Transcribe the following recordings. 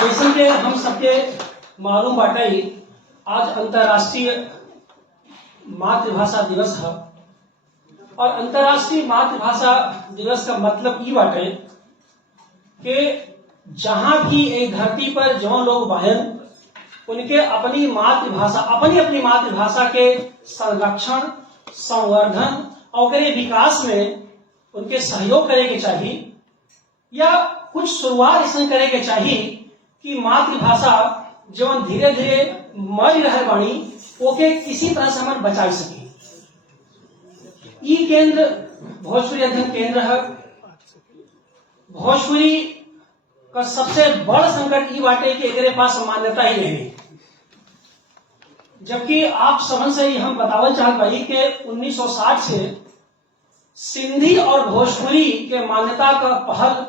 जैसे कि हम सबके मालूम बाटे आज अंतर्राष्ट्रीय मातृभाषा दिवस है और अंतर्राष्ट्रीय मातृभाषा दिवस का मतलब ये बाटे कि जहां भी एक धरती पर जो लोग बहन उनके अपनी मातृभाषा अपनी मातृभाषा के संरक्षण संवर्धन और विकास में उनके सहयोग करे के चाहिए या कुछ शुरुआत इसमें करे के चाहिए कि मातृभाषा जो धीरे धीरे मर रहे बाणी ओके किसी तरह से हम बचा सके। ई केंद्र भोजपुरी अध्ययन केंद्र है। भोजपुरी का सबसे बड़ संकट ई बाटे कि एकरे पास मान्यता ही नहीं, जबकि आप समझ से ही हम बतावल चाहत भाई कि 1960 से सिंधी और भोजपुरी के मान्यता का पहल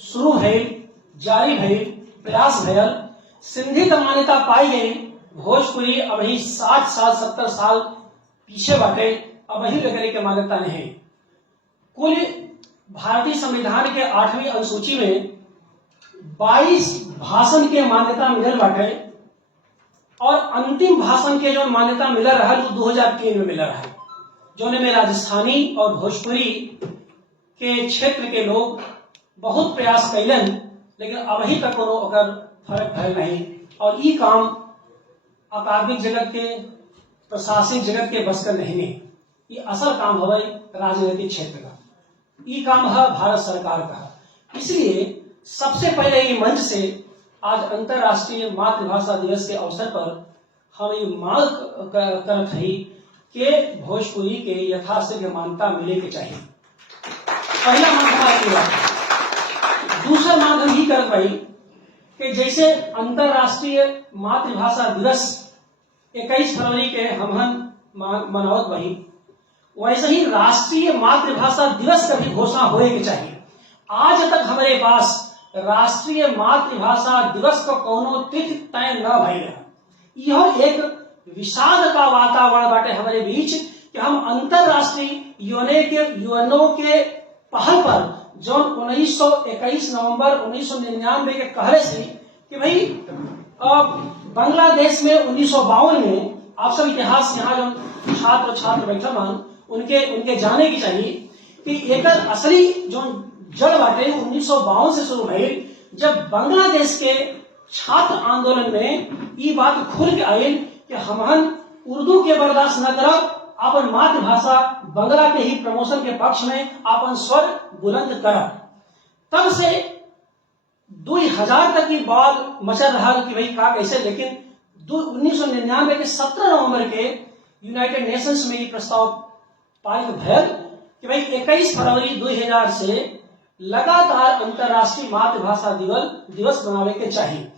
शुरू भइल, जारी भइल, प्रयास भयल। सिंधी का मान्यता पाई गई, भोजपुरी अभी 60 साल 70 साल पीछे बाटे, अभी लेकर के मान्यता नहीं। कुल भारतीय संविधान के 8वीं अनुसूची में 22 भाषण के मान्यता मिलल बाटे और अंतिम भाषण के जो मान्यता मिल रहा है वो 2003 में मिल रहा है, जो में राजस्थानी और भोजपुरी के क्षेत्र के लोग बहुत प्रयास कैलन, लेकिन अभी तक कोनो अगर फर्क भयल नहीं। और ये काम अकादमिक जगत के प्रशासनिक जगत के बस का नहीं, ये असल काम है राजनीतिक क्षेत्र का, ये काम है भारत सरकार का। इसलिए सबसे पहले ये मंच से आज अंतर्राष्ट्रीय मातृभाषा दिवस के अवसर पर हम ये मांग करत हई कि भोजपुरी के यथाशीघ्र मान्यता मिले के चाहिए। पहला मांग हमारा। दूसरा मांग हम ही करत भाई कि जैसे अंतर्राष्ट्रीय मातृभाषा दिवस 21 फरवरी के हम मनावत भाई, वैसे ही राष्ट्रीय मातृभाषा दिवस का भी घोषणा होने की चाहिए। आज तक हमारे पास राष्ट्रीय मातृभाषा दिवस का कोनो तिथि तय न भइल। यह एक विषाद का वातावरण बाटे हमारे बीच कि हम अंतर्राष्ट्रीय यूएनओ के पहल पर जो 1921 नवंबर 1999 के कहले से कि भाई बांग्लादेश में 1952 में आप सब इतिहास यहाँ जो छात्र बैठल मान उनके जाने की चाहिए कि एक असली जो जड़ बाटे 1952 से शुरू भइल, जब बांग्लादेश के छात्र आंदोलन में ये बात खुल के आई कि हम उर्दू के बर्दाश्त न करब, अपन मातृभाषा बंगला के ही प्रमोशन के पक्ष में अपन स्वर बुलंद करब। तब से 2000 तक की बात मचल रहा कि भाई का कैसे, लेकिन 1999 के 17 नवंबर के यूनाइटेड नेशंस में ये प्रस्ताव पारित भयल कि भाई 21 फरवरी 2000 से लगातार अंतर्राष्ट्रीय मातृभाषा दिवस मनावे के चाहिए।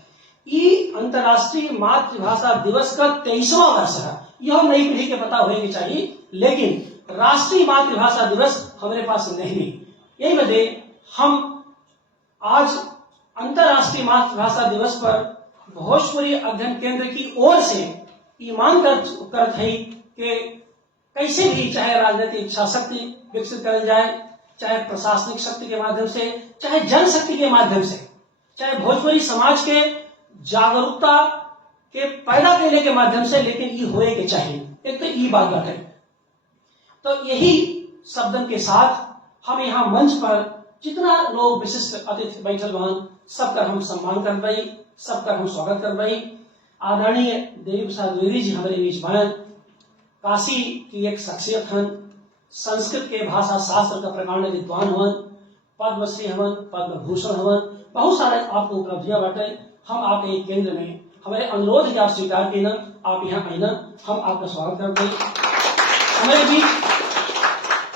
ये अंतर्राष्ट्रीय मातृभाषा दिवस का 23वां वर्ष है। यह नई पीढ़ी के पता होने चाहिए, लेकिन राष्ट्रीय मातृभाषा दिवस हमारे पास नहीं। यही वजह हम आज अंतर्राष्ट्रीय मातृभाषा दिवस पर भोजपुरी अध्ययन केंद्र की ओर से ये मांग करत है कि कैसे भी चाहे राजनीतिक इच्छा शक्ति विकसित कर जाए, चाहे प्रशासनिक शक्ति के माध्यम से, चाहे जनशक्ति के माध्यम से, चाहे भोजपुरी समाज के जागरूकता के पैदा करने के माध्यम से, लेकिन ये होए के चाहिए। एक तो ये बात है। तो यही शब्दन के साथ हम यहाँ मंच पर जितना लोग विशिष्ट अतिथि बैठल बहन सबका हम सम्मान कर पाई, सबका हम स्वागत कर पाई। आदरणीय देवी प्रसाद द्विवेदी जी हमारे बीच बहन, काशी की एक शख्सियत हन, संस्कृत के भाषा शास्त्र का प्रकांड विद्वान हवन, पद्मश्री हवन, पद्म भूषण हवन, बहुत सारे आपको उपलब्धियां बांटे। हम आपके केंद्र में हमारे अनुरोध के आप स्वीकार किए, आप यहाँ आईना, हम आपका स्वागत करते हैं।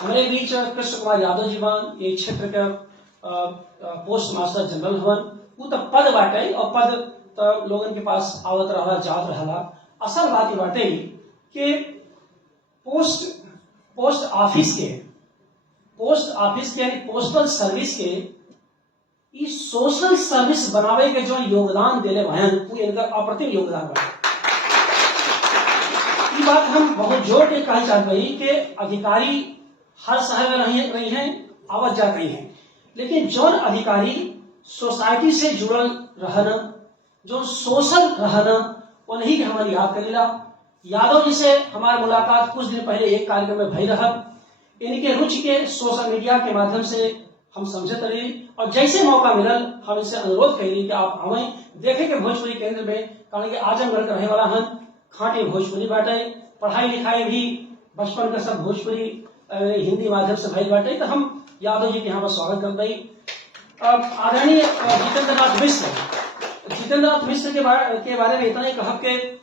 हमारे बीच कृष्ण कुमार यादव जी बन, ये क्षेत्र का पोस्ट मास्टर जनरल हवन। वो तो पद बाटे और पद तो लोगन के पास आवत रहा जात रहा। असल बात ये बाटे कि पोस्ट ऑफिस के यानी पोस्टल सर्विस के ये सोशल सर्विस बनावे के जो योगदान दिले बहन, वो इनका अप्रतिम योगदान बना। ये बात हम बहुत जोर के कहना चाहते हैं कि अधिकारी हर शहर में नहीं हैं, आवत जा रही हैं, लेकिन जो अधिकारी सोसाइटी से जुड़ल रहना, जो सोशल रहना उन्हीं के हमारी याद करेला। यादव जी से हमारी मुलाकात कुछ दिन पहले एक कार्यक्रम में भई रहा। इनके रुचि के सोशल मीडिया के माध्यम से हम समझते रही और जैसे मौका मिलल हम इनसे अनुरोध करी कि आप हमें देखे के भोजपुरी केंद्र में, कारण कि आजमगढ़ के रहे वाला हन, खाटी भोजपुरी बाटे, पढ़ाई लिखाई भी बचपन का सब भोजपुरी हिंदी माध्यम से भई बाटे। तो हम यादव जी के यहाँ पर स्वागत करते ही आदरणीय जितेंद्रनाथ मिश्र के बारे में इतना ही कहा कि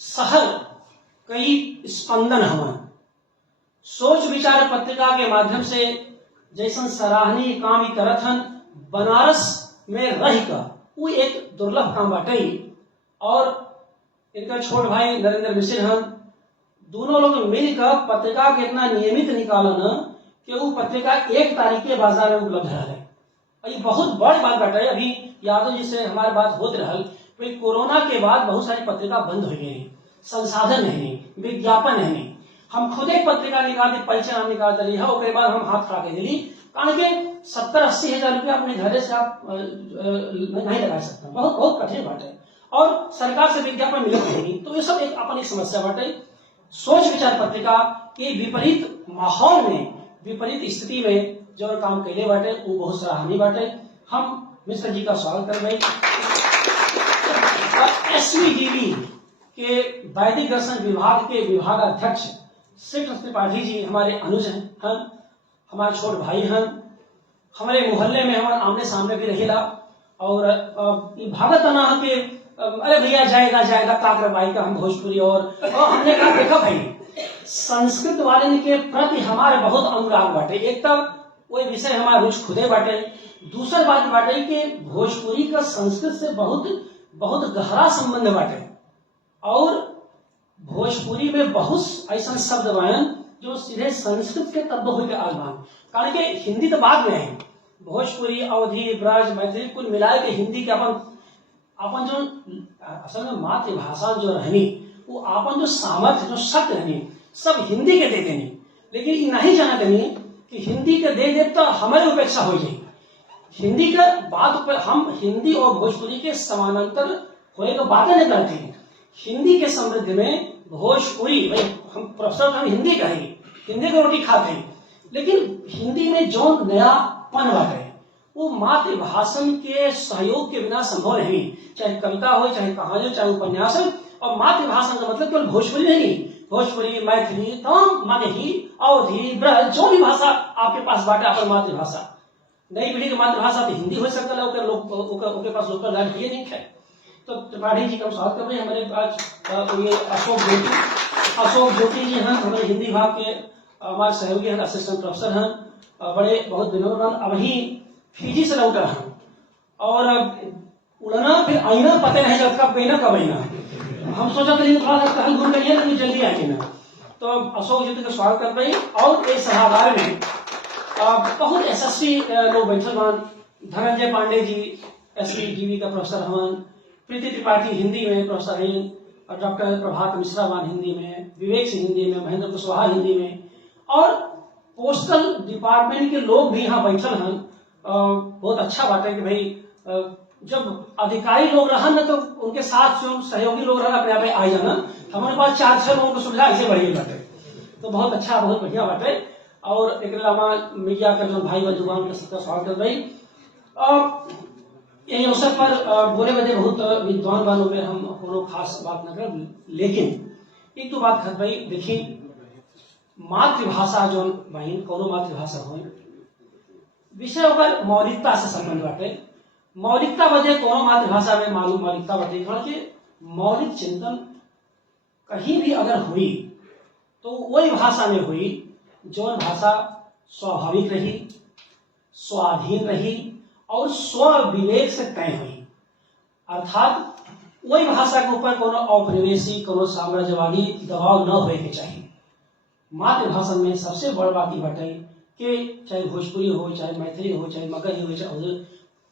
शहर कई स्पंदन हवन सोच विचार पत्रिका के माध्यम से जैसन सराहनीय काम ही करत हन, बनारस में रह का वो एक दुर्लभ काम बाटे। और इनका छोट भाई नरेंद्र मिश्र हन, दोनों लोग मिलकर पत्रिका के इतना नियमित निकालन कि वो पत्रिका 1 तारीख के बाजार में उपलब्ध रहा। ये बहुत बड़ी बात बाटे। अभी यादव जी से हमारी बात होत रहल, कोरोना के बाद बहुत सारी पत्रिका बंद हो गई, संसाधन नहीं, विज्ञापन नहीं। हम खुद एक पत्रिका निकाल दी, परिचय नाम निकाल दिली है, उसके बाद हम हाथ खा के दिली, कारण के 70-80 हजार रुपया अपने घर से आप नहीं लगा सकते, बहुत बहुत कठिन बात है। और सरकार से विज्ञापन मिलत नहीं, तो ये सब एक अपन एक समस्या बाटे। सोच विचार पत्रिका के विपरीत माहौल में, विपरीत स्थिति में जो काम कैले बाटे वो बहुत सराहनीय बाटे। हम मिश्र जी का स्वागत कर रहे। SVDB के वैदिक दर्शन विभाग के विभाग अध्यक्ष श्री कृष्ण त्रिपाठी जी हमारे अनुज हैं, हमारे छोटे भाई हैं, हमारे मोहल्ले में हमारे आमने सामने भी रहेला। और भागत ना के अरे भैया जाएगा काकर भाई का हम भोजपुरी और हमने कहा देखा भाई संस्कृत वाले के प्रति हमारे बहुत अनुराग बाटे। एक तो वही विषय हमारा रुचि खुदे बाटे, दूसर बात बाटे कि भोजपुरी का संस्कृत से बहुत बहुत गहरा संबंध बाटे। और भोजपुरी में बहुत ऐसा शब्द बयान जो सीधे संस्कृत के तत्व हो के आलमान, कारण के हिंदी तो बाद में है, भोजपुरी अवधी ब्रज मैथिली कुल मिलाए के हिंदी के अपन जो असल में मातृभाषा जो रहनी वो अपन जो सामर्थ्य जो शक्ति रहनी सब हिंदी के दे देनी। लेकिन ये नहीं जाना देनी कि हिंदी के दे तो हमारी उपेक्षा हो जाए। हिंदी का बात पर हम हिंदी और भोजपुरी के समानांतर होने का बातें नहीं करते हैं। हिंदी के समृद्ध में भोजपुरी, भाई हम प्रोफेसर हम हिंदी कहेंगे, हिंदी की रोटी खाते हैं, लेकिन हिंदी में जो नयापन बाटे वो मातृभाषा के सहयोग के बिना संभव नहीं। चाहे कविता हो, चाहे कहानी, चाहे उपन्यास हो। और मातृभाषा का मतलब केवल भोजपुरी नहीं, भोजपुरी मैथिली तमाम मगही अवधी ब्रज जो भी भाषा आपके पास बाटे आपकी मातृभाषा। नई पीढ़ी की मातृभाषा तो हिंदी हो सकता है, उनके पास लोकल लैंग्वेज नहीं है। तो त्रिपाठी जी का स्वागत कर रहे हैं हमारे पास। ये अशोक ज्योति जी हैं, हमारे हिंदी विभाग के हमारे सहयोगी हैं, असिस्टेंट प्रोफेसर हैं, बड़े बहुत विनोदवान, अभी फिजी से लौटा हैं और उड़ना फिर आईना पता नहीं चलता कब गईना कब आईना। हम सोचा था थोड़ा सा कहल घूम करिए लेकिन जल्दी आएगी ना। तो अशोक ज्योति का स्वागत कर रहे हैं। और इस सभागार में बहुत यशस्वी लोग बैठल मान, धनंजय पांडे जी SVDB का प्रोफेसर हवन, प्रीति त्रिपाठी हिंदी में प्रोफेसर हैं, और डॉक्टर प्रभात मिश्रा मान हिंदी में, विवेक सिंह हिंदी में, महेंद्र कुशवाहा हिंदी में, और पोस्टल डिपार्टमेंट के लोग भी यहाँ बैठल हैं। बहुत अच्छा बात है कि भाई जब अधिकारी लोग रहन न तो उनके साथ जो सहयोगी लोग रहन अपने आप आ जाना। हमारे पास 4-6 लोगों को सुविधा ऐसे बढ़िया बात है, तो बहुत अच्छा बहुत बढ़िया बात है। और एक अलावा मीडिया का जो भाई बंधुगण का सबका स्वागत कर रही। यही अवसर पर बोले बदे बहुत विद्वान वालों में हम कोनो खास बात न कर, लेकिन एक दो बात कर भाई देखिए, मातृभाषा जो भाई कोनो मातृभाषा हो विषय पर मौलिकता से संबंध बाटे। मौलिकता बदे कोनो मातृभाषा में मालूम मौलिकता बदे कि मौलिक चिंतन कहीं भी अगर हुई तो वही भाषा में हुई जो भाषा स्वाभाविक रही, स्वाधीन रही और स्व विवेक से तय हुई। अर्थात वही भाषा के ऊपर कोनो औपनिवेशी कोनो साम्राज्यवादी दबाव न होए के चाहिए। मातृभाषा में सबसे बड़ बात बाटे कि चाहे भोजपुरी हो, चाहे मैथिली हो, चाहे मगही हो, चाहे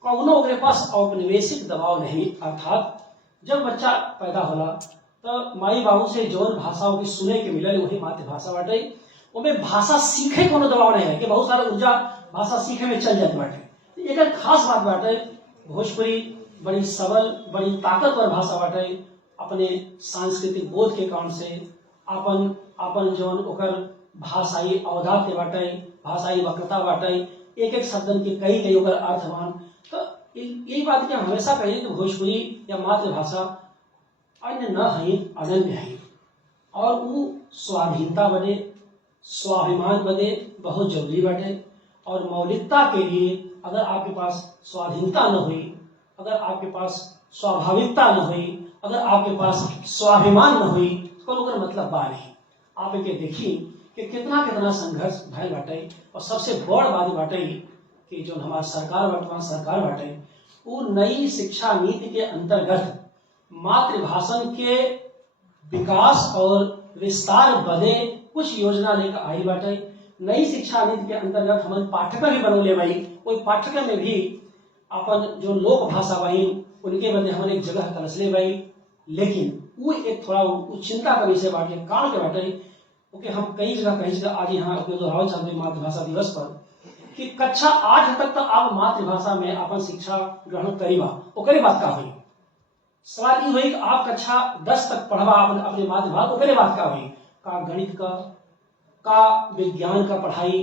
कौनो ओकरे पास औपनिवेशिक दबाव नहीं। अर्थात जब बच्चा पैदा होला तो माई बाबू से जौन भाषाओं की सुने के मिलल वही मातृभाषा बाटे। उनमें भाषा सीखे कोनो दबाव नहीं है कि बहुत सारा ऊर्जा भाषा सीखे में चल जाती बाटे। एक खास बात बाटे भोजपुरी बड़ी सबल, बड़ी ताकतवर भाषा बाटे। अपने सांस्कृतिक बोध के कारण से आपन जौन ओकर भाषाई अवधात बाटे, भाषाई वक्रता बाटे, एक एक शब्दन के कई ओकर अर्थवान। तो यही बात कि हम हमेशा कहिए कि भोजपुरी या मातृभाषा अन्य न है, अनन्य है, और वो स्वाधीनता बने, स्वाभिमान बने बहुत जरूरी बाटे। और मौलिकता के लिए अगर आपके पास स्वाधीनता न हुई, अगर आपके पास स्वाभाविकता न हुई, अगर आपके पास स्वाभिमान न हुई, तो कोई मतलब बा नहीं। आप एक देखी कि कितना संघर्ष भयल बाटे। और सबसे बड़ बात बाटे कि जो हमारा सरकार वर्तमान सरकार बाटे, वो नई शिक्षा नीति के अंतर्गत मातृभाषा के विकास और विस्तार बदे कुछ योजना लेकर आई बाटे। नई शिक्षा नीति के अंतर्गत हमारे पाठ्यक्रम भी बनौले भाई, कोई पाठ्यक्रम में भी अपन जो लोक भाषा भाई उनके बदले हमारे एक जगह कलसले भाई। लेकिन वो एक थोड़ा चिंता का विषय बाटे, कारण के बाटे ओके हम कई जगह आज यहाँ दोहराव चलते मातृभाषा दिवस पर कि कक्षा 8 तक तो आप मातृभाषा में अपन शिक्षा ग्रहण करीबा, ओकरे बात का हुई। सवाल ये हुई कि आप कक्षा 10 तक पढ़वा अपने मातृभाषा, ओकरे बात का हुई। का गणित का विज्ञान का पढ़ाई,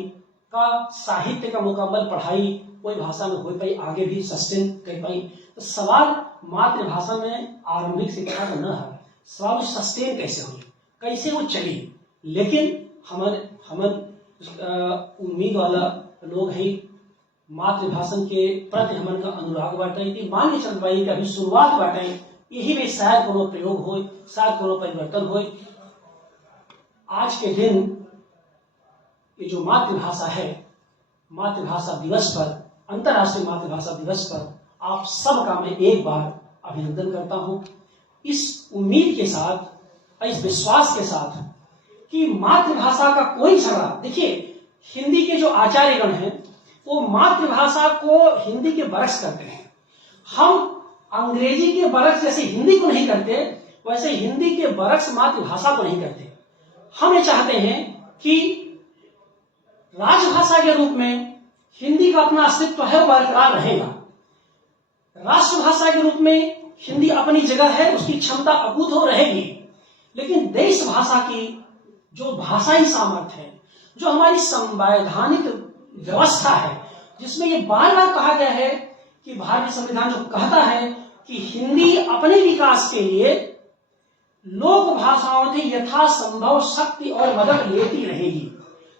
का साहित्य का मुकम्मल पढ़ाई कोई भाषा में हो पाई, आगे भी सस्टेन कर पाई। तो सवाल मातृभाषा में आरंभिक शिक्षा का न है, सवाल सस्टेन कैसे हुई, कैसे वो चली। लेकिन हमन उम्मीद वाला लोग है, मातृभाषा के प्रति हमन का अनुराग बाटे कि मान के चल पाई कि अभी शुरुआत बाटे, यही में शायद कोनो प्रयोग हो, शायद कोनो परिवर्तन हो। आज के दिन ये जो मातृभाषा है, मातृभाषा दिवस पर, अंतर्राष्ट्रीय मातृभाषा दिवस पर आप सबका मैं एक बार अभिनंदन करता हूं, इस उम्मीद के साथ, इस विश्वास के साथ कि मातृभाषा का कोई झगड़ा। देखिए हिंदी के जो आचार्यगण हैं वो मातृभाषा को हिंदी के बरक्स करते हैं। हम अंग्रेजी के बरक्स जैसे हिंदी को नहीं करते, वैसे हिंदी के बरक्स मातृभाषा को नहीं करते। हम ये चाहते हैं कि राजभाषा के रूप में हिंदी का अपना अस्तित्व है, वो बरकरार रहेगा। राष्ट्रभाषा के रूप में हिंदी अपनी जगह है, उसकी क्षमता अकूत रहेगी। लेकिन देश भाषा की जो भाषाई सामर्थ्य है, जो हमारी संवैधानिक व्यवस्था है, जिसमें ये बार बार कहा गया है कि भारतीय संविधान जो कहता है कि हिंदी अपने विकास के लिए लोक भाषाओं से यथासंभव शक्ति और मदद लेती रहेगी।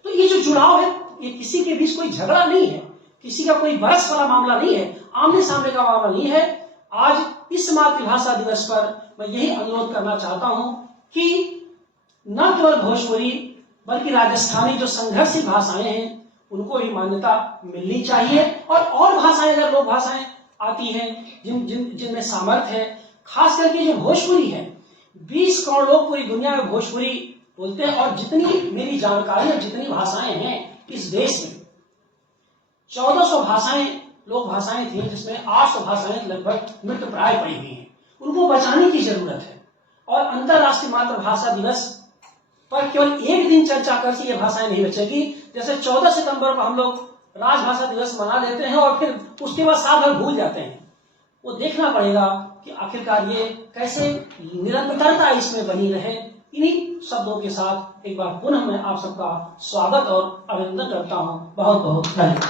तो ये जो जुड़ाव है, ये किसी के बीच कोई झगड़ा नहीं है, किसी का कोई बरस वाला मामला नहीं है, आमने सामने का मामला नहीं है। आज इस मातृभाषा दिवस पर मैं यही अनुरोध करना चाहता हूं कि न केवल भोजपुरी बल्कि राजस्थानी जो संघर्षी भाषाएं हैं उनको भी मान्यता मिलनी चाहिए। और भाषाएं अगर लोक भाषाएं आती हैं जिनमें सामर्थ्य है, खास करके जो भोजपुरी है, 20 करोड़ लोग पूरी दुनिया में भोजपुरी बोलते हैं। और जितनी मेरी जानकारी है, जितनी भाषाएं हैं इस देश में, 1400 भाषाएं लोक भाषाएं थी, जिसमें 800 भाषाएं लगभग मृत प्राय पड़ी हुई हैं। उनको बचाने की जरूरत है। और अंतर्राष्ट्रीय मातृभाषा दिवस पर केवल एक दिन चर्चा कर ये भाषाएं नहीं बचेगी। जैसे 14 सितंबर को हम लोग राजभाषा दिवस मना लेते हैं और फिर उसके बाद साल भर भूल जाते हैं। वो देखना पड़ेगा कि आखिरकार ये कैसे निरंतरता इसमें बनी रहे। इन्हीं शब्दों के साथ एक बार पुनः मैं आप सबका स्वागत और अभिनंदन करता हूं। बहुत बहुत धन्यवाद।